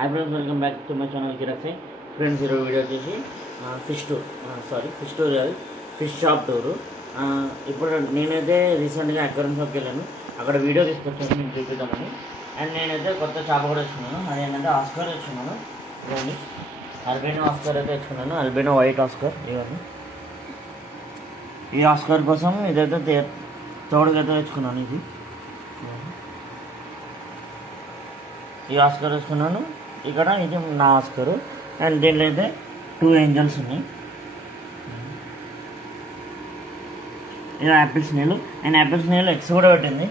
Hi friends, welcome back to my channel Kirak Singh friends. Video వచ్చేసి fish shop tour. ఇప్పుడు నేనైతే రీసెంట్గా అక్వేరియం షాప్కి వెళ్ళాను, అక్కడ వీడియో తీసుకొచ్చాను నేను చూపిద్దామని। అండ్ నేనైతే కొత్త చేప కూడా తెచ్చుకున్నాను, అదేంటంటే ఆస్కర్ తెచ్చుకున్నాను। ఇవన్నీ అల్బినో ఆస్కర్ అయితే తెచ్చుకున్నాను, అల్బినో వైట్ ఆస్కర్। ఇవన్నీ ఈ ఆస్కర్ కోసం ఇదైతే తోడుగైతే తెచ్చుకున్నాను। ఈ ఆస్కర్ తెచ్చుకున్నాను, ఇక్కడ ఇది నా ఆస్కర్। అండ్ దీంట్లో అయితే 2 ఏంజల్స్ ఉన్నాయి। ఇది Apple snail, and Apple snail eggs కూడా పెట్టింది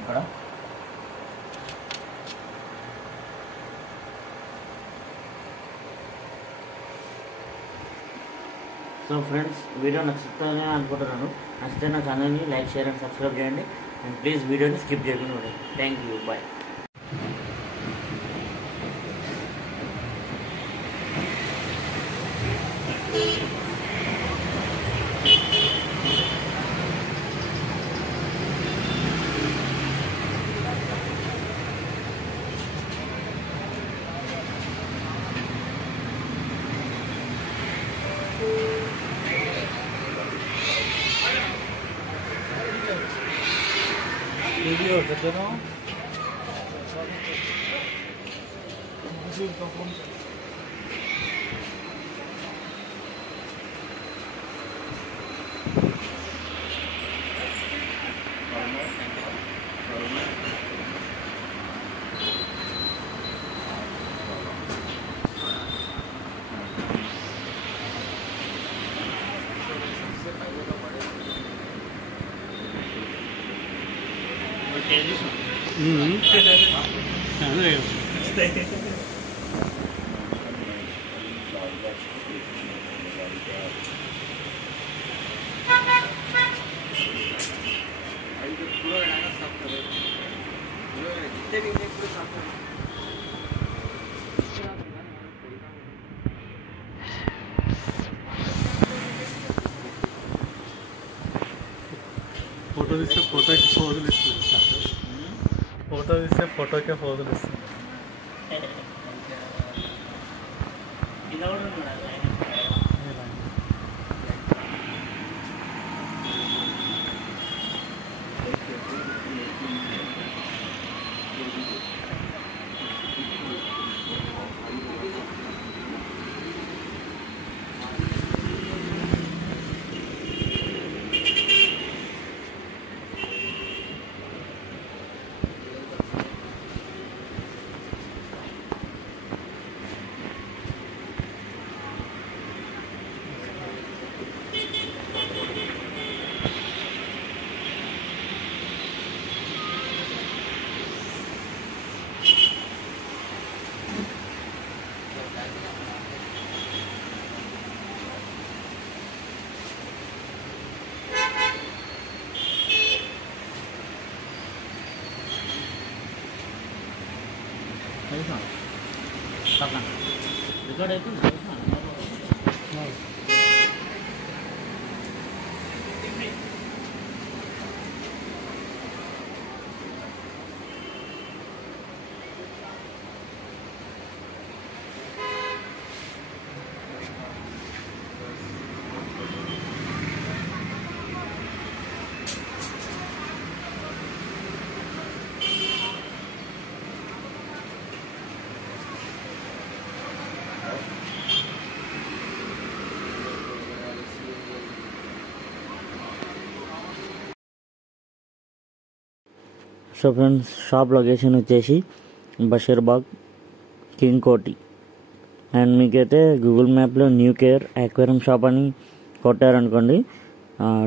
ఇక్కడ। సో ఫ్రెండ్స్, వీడియో నచ్చుతుందని అనుకుంటున్నాను। నచ్చితే నా ఛానల్ని లైక్, షేర్ అండ్ సబ్స్క్రైబ్ చేయండి। అండ్ ప్లీజ్ వీడియోని స్కిప్ చేయకుండా చూడండి। Thank you, bye. वीडियो करते ना फोटो दिसे फोटो के फोजल इస్తుంది फोटो दिसे फोटो के फोजल इస్తుంది ఇలా కూడా ఉన్నాడా? రికార్డ్ అయితే సో ఫ్రెండ్స్, షాప్ లొకేషన్ వచ్చేసి బషీర్బాగ్, కింగ్ కోటి। అండ్ మీకైతే గూగుల్ మ్యాప్లో న్యూ కేర్ అక్వేరియం షాప్ అని కొట్టారనుకోండి,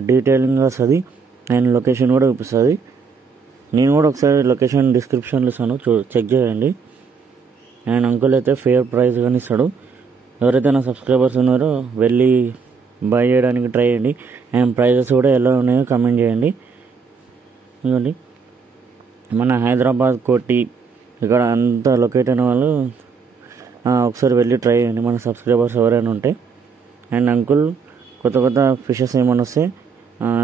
డీటెయిలింగ్ వస్తుంది అండ్ లొకేషన్ కూడా చూపిస్తుంది। నేను కూడా ఒకసారి లొకేషన్ డిస్క్రిప్షన్లో ఇస్తాను, చెక్ చేయండి। అండ్ అంకుల్ అయితే ఫేర్ ప్రైస్ కానీ ఇస్తాడు। ఎవరైతే నా సబ్స్క్రైబర్స్ ఉన్నారో వెళ్ళి బై చేయడానికి ట్రై చేయండి। అండ్ ప్రైజెస్ కూడా ఎలా ఉన్నాయో కమెంట్ చేయండి। ఇవ్వండి, మన హైదరాబాద్, కోటి ఇక్కడ అంతా లొకేట్ అయిన వాళ్ళు ఒకసారి వెళ్ళి ట్రై చేయండి, మన సబ్స్క్రైబర్స్ ఎవరైనా ఉంటే। అండ్ అంకుల్ కొత్త కొత్త ఫిషెస్ ఏమైనా వస్తే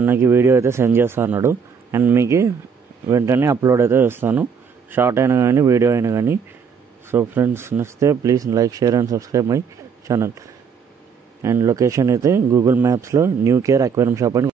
నాకు వీడియో అయితే సెండ్ చేస్తా అన్నాడు, అండ్ మీకు వెంటనే అప్లోడ్ అయితే చేస్తాను, షార్ట్ అయినా కానీ వీడియో అయినా కానీ। సో ఫ్రెండ్స్ నచ్చితే please like share and subscribe my channel. And location అయితే గూగుల్ మ్యాప్స్లో న్యూ కేర్ అక్వేరియం షాప్ అని